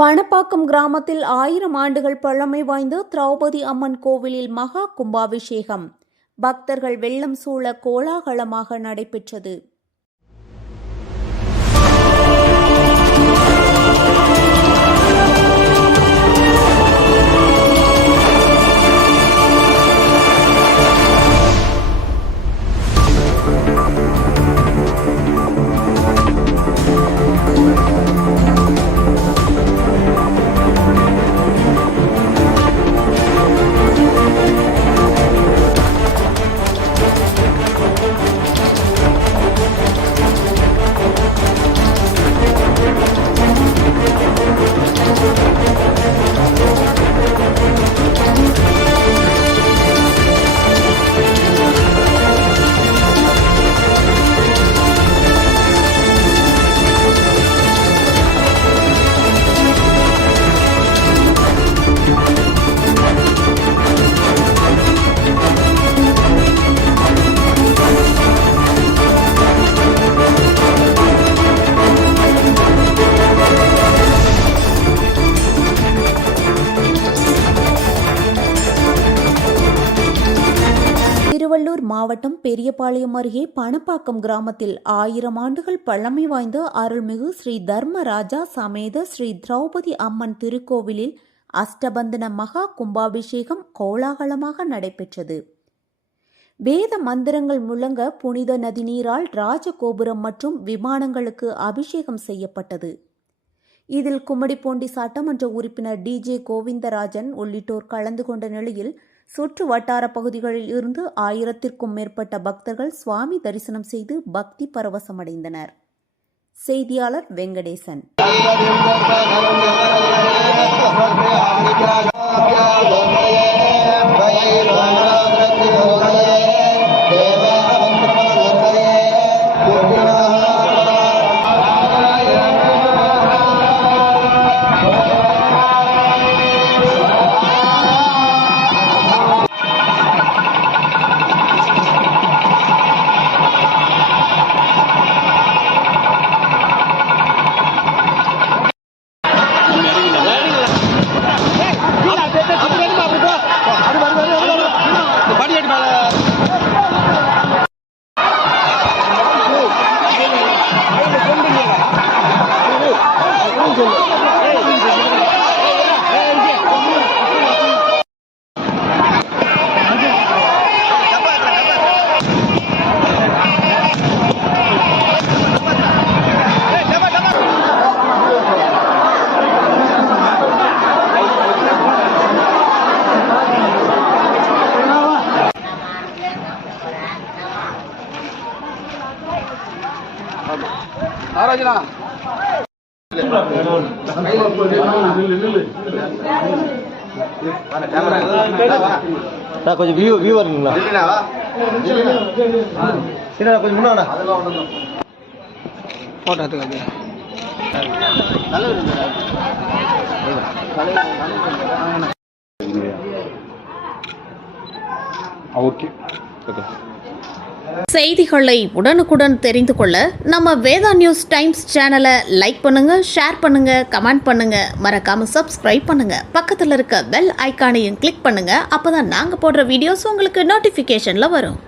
பணப்பாக்கம் கிராமத்தில் 1000 ஆண்டுகள் பழமை வாய்ந்த திரௌபதி அம்மன் கோவிலில் மகா கும்பாபிஷேகம் பக்தர்கள் வெள்ளம் சூழ கோலாகலமாக நடைபெற்றது. திருவள்ளூர் மாவட்டம் பெரியபாளையம் அருகே பணப்பாக்கம் கிராமத்தில் 1000 ஆண்டுகள் பழமை வாய்ந்த அருள்மிகு ஸ்ரீ தர்மராஜா சமேத ஸ்ரீ திரௌபதி அம்மன் திருக்கோவிலில் அஷ்டபந்தன மகா கும்பாபிஷேகம் கோலாகலமாக நடைபெற்றது. வேத மந்திரங்கள் முழங்க புனித நதிநீரால் ராஜகோபுரம் மற்றும் விமானங்களுக்கு அபிஷேகம் செய்யப்பட்டது. இதில் கும்மிடிப்பூண்டி சட்டமன்ற உறுப்பினர் DJ கோவிந்தராஜன் உள்ளிட்டோர் கலந்து கொண்ட நிலையில் சுற்று வட்டார பகுதிகளில் இருந்து 1000த்திற்கும் மேற்பட்ட பக்தர்கள் சுவாமி தரிசனம் செய்து பக்தி பரவசமடைந்தனர். செய்தியாளர் வெங்கடேசன். கொஞ்சம் வியூ வருங்களா கொஞ்சம் முன்னா போட்டோ ஓகே. செய்திகளை உடனுக்குடன் தெரிந்து கொள்ள நம்ம வேதா நியூஸ் டைம்ஸ் சேனலை லைக் பண்ணுங்க, ஷேர் பண்ணுங்க, கமெண்ட் பண்ணுங்க, மறக்காம சப்ஸ்கிரைப் பண்ணுங்க. பக்கத்தில் இருக்க பெல் ஐகானையும் கிளிக் பண்ணுங்க. அப்பதான் நாங்க போடுற வீடியோஸ் உங்களுக்கு நோட்டிபிகேஷன்ல வரும்.